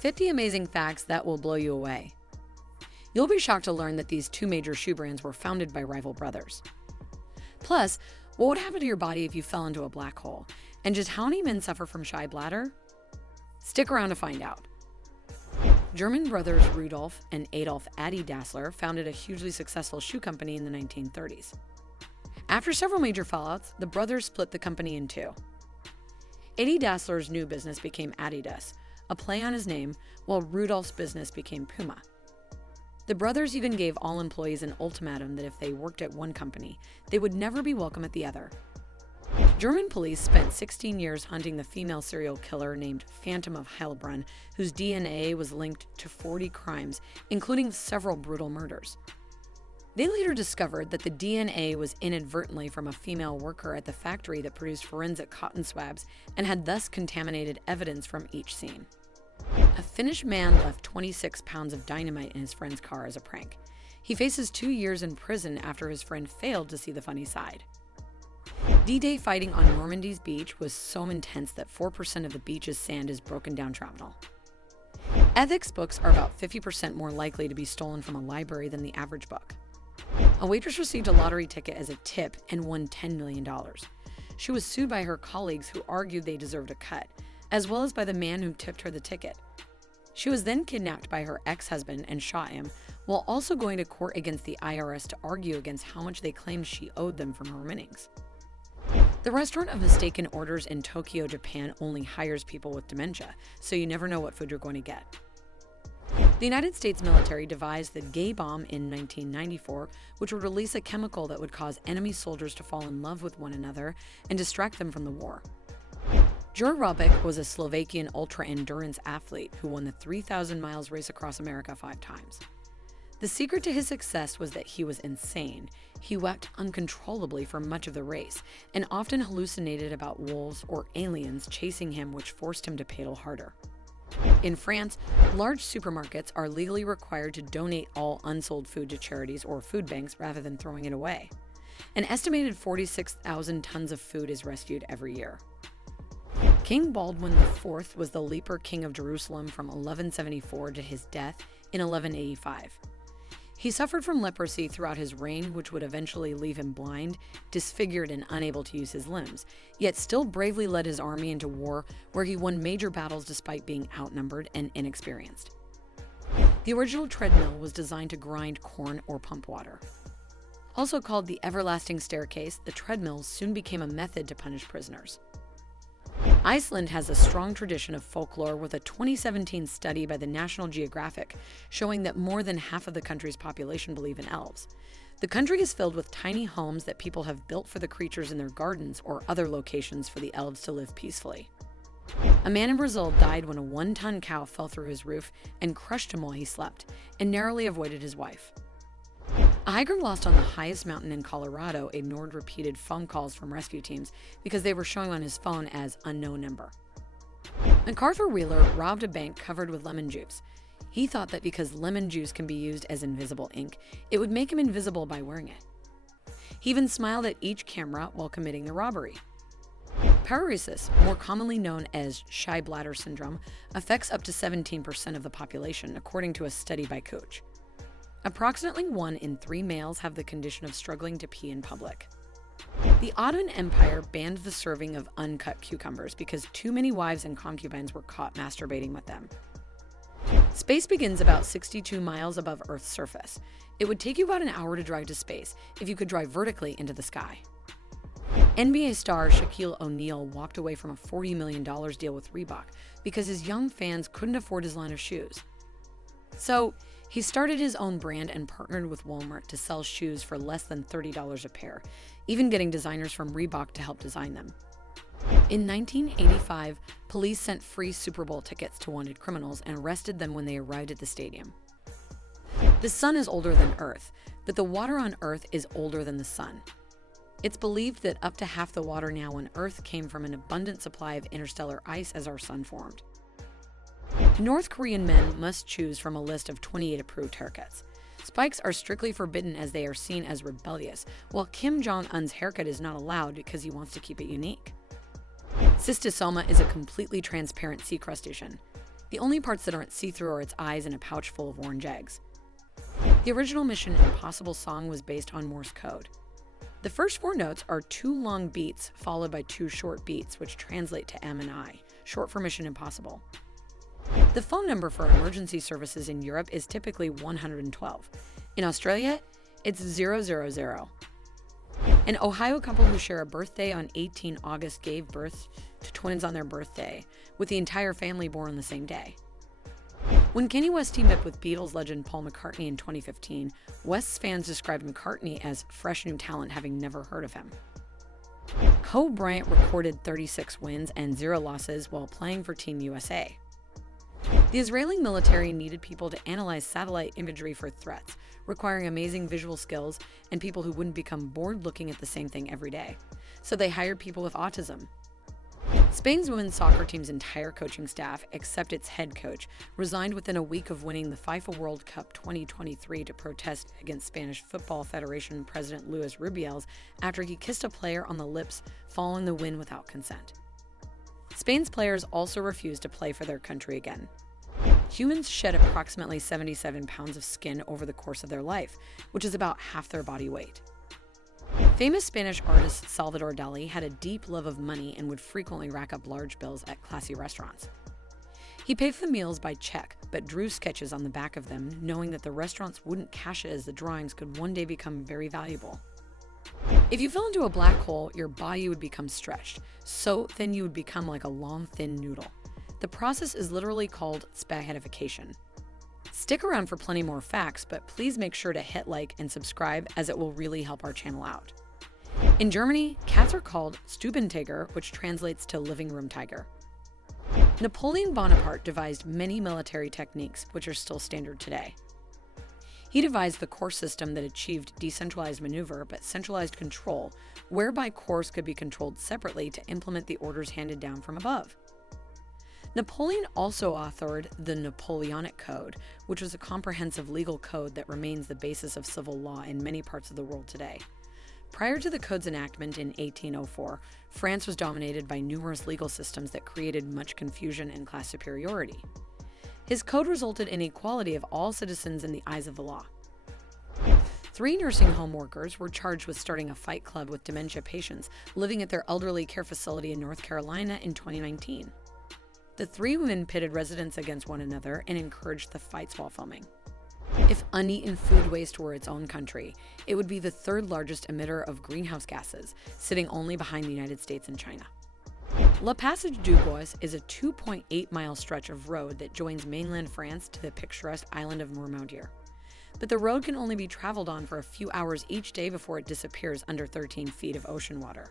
50 amazing facts that will blow you away. You'll be shocked to learn that these two major shoe brands were founded by rival brothers. Plus, what would happen to your body if you fell into a black hole? And just how many men suffer from shy bladder? Stick around to find out. German brothers Rudolf and Adolf Adi Dassler founded a hugely successful shoe company in the 1930s. After several major fallouts, the brothers split the company in two. Adi Dassler's new business became Adidas, a play on his name, while Rudolf's business became Puma. The brothers even gave all employees an ultimatum that if they worked at one company, they would never be welcome at the other. German police spent 16 years hunting the female serial killer named Phantom of Heilbronn, whose DNA was linked to 40 crimes, including several brutal murders. They later discovered that the DNA was inadvertently from a female worker at the factory that produced forensic cotton swabs and had thus contaminated evidence from each scene. A Finnish man left 26 pounds of dynamite in his friend's car as a prank. He faces 2 years in prison after his friend failed to see the funny side. D-Day fighting on Normandy's beach was so intense that 4% of the beach's sand is broken down shrapnel. Ethics books are about 50% more likely to be stolen from a library than the average book. A waitress received a lottery ticket as a tip and won $10 million. She was sued by her colleagues who argued they deserved a cut, as well as by the man who tipped her the ticket. She was then kidnapped by her ex-husband and shot him, while also going to court against the IRS to argue against how much they claimed she owed them from her winnings. The restaurant of mistaken orders in Tokyo, Japan only hires people with dementia, so you never know what food you're going to get. The United States military devised the gay bomb in 1994, which would release a chemical that would cause enemy soldiers to fall in love with one another and distract them from the war. Jure Robek was a Slovakian ultra-endurance athlete who won the 3,000 miles race across America 5 times. The secret to his success was that he was insane. He wept uncontrollably for much of the race and often hallucinated about wolves or aliens chasing him, which forced him to pedal harder. In France, large supermarkets are legally required to donate all unsold food to charities or food banks rather than throwing it away. An estimated 46,000 tons of food is rescued every year. King Baldwin IV was the leper king of Jerusalem from 1174 to his death in 1185. He suffered from leprosy throughout his reign, which would eventually leave him blind, disfigured, and unable to use his limbs, yet still bravely led his army into war where he won major battles despite being outnumbered and inexperienced. The original treadmill was designed to grind corn or pump water. Also called the everlasting staircase, the treadmills soon became a method to punish prisoners. Iceland has a strong tradition of folklore, with a 2017 study by the National Geographic showing that more than half of the country's population believe in elves. The country is filled with tiny homes that people have built for the creatures in their gardens or other locations for the elves to live peacefully. A man in Brazil died when a 1-ton cow fell through his roof and crushed him while he slept, and narrowly avoided his wife. A hiker lost on the highest mountain in Colorado ignored repeated phone calls from rescue teams because they were showing on his phone as unknown number. MacArthur Wheeler robbed a bank covered with lemon juice. He thought that because lemon juice can be used as invisible ink, it would make him invisible by wearing it. He even smiled at each camera while committing the robbery. Paresis, more commonly known as shy bladder syndrome, affects up to 17% of the population, according to a study by Coach. Approximately 1 in 3 males have the condition of struggling to pee in public. The Ottoman Empire banned the serving of uncut cucumbers because too many wives and concubines were caught masturbating with them. Space begins about 62 miles above Earth's surface. It would take you about an hour to drive to space if you could drive vertically into the sky. NBA star Shaquille O'Neal walked away from a $40 million deal with Reebok because his young fans couldn't afford his line of shoes. So, he started his own brand and partnered with Walmart to sell shoes for less than $30 a pair, even getting designers from Reebok to help design them. In 1985, police sent free Super Bowl tickets to wanted criminals and arrested them when they arrived at the stadium. The sun is older than Earth, but the water on Earth is older than the sun. It's believed that up to half the water now on Earth came from an abundant supply of interstellar ice as our sun formed. North Korean men must choose from a list of 28 approved haircuts. Spikes are strictly forbidden as they are seen as rebellious, while Kim Jong-un's haircut is not allowed because he wants to keep it unique. Cystosoma is a completely transparent sea crustacean. The only parts that aren't see-through are its eyes and a pouch full of orange eggs. The original Mission Impossible song was based on Morse code. The first 4 notes are 2 long beats followed by 2 short beats, which translate to M and I, short for Mission Impossible. The phone number for emergency services in Europe is typically 112. In Australia, it's 000. An Ohio couple who share a birthday on 18 August gave birth to twins on their birthday, with the entire family born on the same day. When Kanye West teamed up with Beatles legend Paul McCartney in 2015, West's fans described McCartney as fresh new talent, having never heard of him. Kobe Bryant recorded 36 wins and 0 losses while playing for Team USA. The Israeli military needed people to analyze satellite imagery for threats, requiring amazing visual skills and people who wouldn't become bored looking at the same thing every day. So they hired people with autism. Spain's women's soccer team's entire coaching staff, except its head coach, resigned within a week of winning the FIFA World Cup 2023 to protest against Spanish Football Federation President Luis Rubiales after he kissed a player on the lips following the win without consent. Spain's players also refused to play for their country again. Humans shed approximately 77 pounds of skin over the course of their life, which is about half their body weight. Famous Spanish artist Salvador Dali had a deep love of money and would frequently rack up large bills at classy restaurants. He paid for the meals by check, but drew sketches on the back of them, knowing that the restaurants wouldn't cash it as the drawings could one day become very valuable. If you fell into a black hole, your body would become stretched, so thin you would become like a long, thin noodle. The process is literally called spaghettification. Stick around for plenty more facts, but please make sure to hit like and subscribe, as it will really help our channel out. In Germany, cats are called Stubentiger, which translates to living room tiger. Napoleon Bonaparte devised many military techniques, which are still standard today. He devised the corps system that achieved decentralized maneuver but centralized control, whereby corps could be controlled separately to implement the orders handed down from above. Napoleon also authored the Napoleonic Code, which was a comprehensive legal code that remains the basis of civil law in many parts of the world today. Prior to the code's enactment in 1804, France was dominated by numerous legal systems that created much confusion and class superiority. His code resulted in equality of all citizens in the eyes of the law. 3 nursing home workers were charged with starting a fight club with dementia patients living at their elderly care facility in North Carolina in 2019. The 3 women pitted residents against one another and encouraged the fights while filming. If uneaten food waste were its own country, it would be the 3rd largest emitter of greenhouse gases, sitting only behind the United States and China. La Passage du Bois is a 2.8-mile stretch of road that joins mainland France to the picturesque island of Normandier. But the road can only be traveled on for a few hours each day before it disappears under 13 feet of ocean water.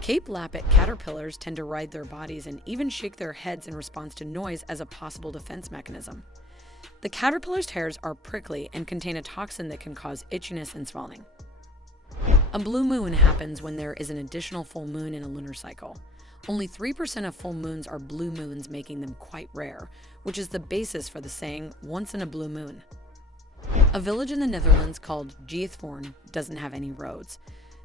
Cape Lappet caterpillars tend to ride their bodies and even shake their heads in response to noise as a possible defense mechanism. The caterpillar's hairs are prickly and contain a toxin that can cause itchiness and swelling. A blue moon happens when there is an additional full moon in a lunar cycle. Only 3% of full moons are blue moons, making them quite rare, which is the basis for the saying, once in a blue moon. A village in the Netherlands called Geethvorn doesn't have any roads.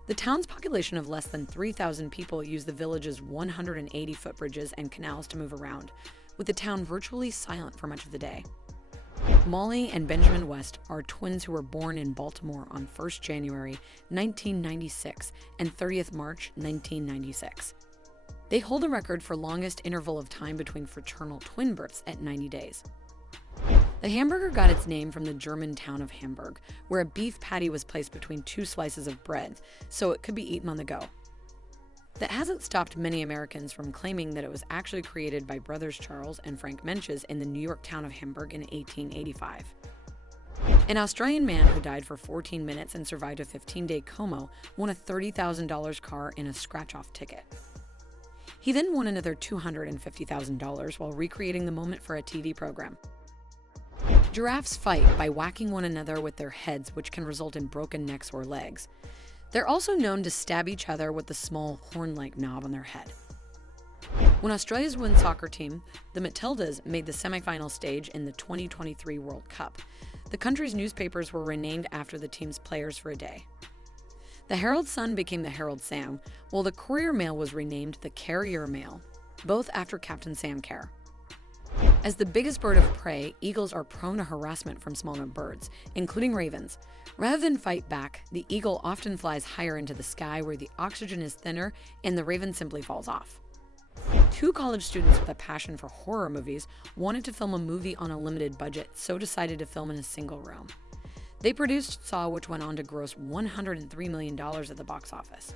The town's population of less than 3,000 people use the village's 180 footbridges and canals to move around, with the town virtually silent for much of the day. Molly and Benjamin West are twins who were born in Baltimore on 1st January 1996 and 30th March 1996. They hold the record for longest interval of time between fraternal twin births at 90 days. The hamburger got its name from the German town of Hamburg, where a beef patty was placed between 2 slices of bread, so it could be eaten on the go. That hasn't stopped many Americans from claiming that it was actually created by brothers Charles and Frank Menches in the New York town of Hamburg in 1885. An Australian man who died for 14 minutes and survived a 15-day coma won a $30,000 car in a scratch-off ticket. He then won another $250,000 while recreating the moment for a TV program. Giraffes fight by whacking one another with their heads, which can result in broken necks or legs. They're also known to stab each other with the small horn-like knob on their head. When Australia's women's soccer team, the Matildas, made the semi-final stage in the 2023 World Cup, the country's newspapers were renamed after the team's players for a day. The Herald Sun became the Herald Sam, while the Courier Mail was renamed the Carrier Mail, both after Captain Sam Kerr. As the biggest bird of prey, eagles are prone to harassment from smaller birds, including ravens. Rather than fight back, the eagle often flies higher into the sky where the oxygen is thinner and the raven simply falls off. Two college students with a passion for horror movies wanted to film a movie on a limited budget, so decided to film in a single room. They produced Saw, which went on to gross $103 million at the box office.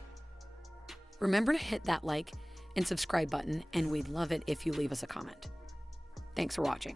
Remember to hit that like and subscribe button, and we'd love it if you leave us a comment. Thanks for watching.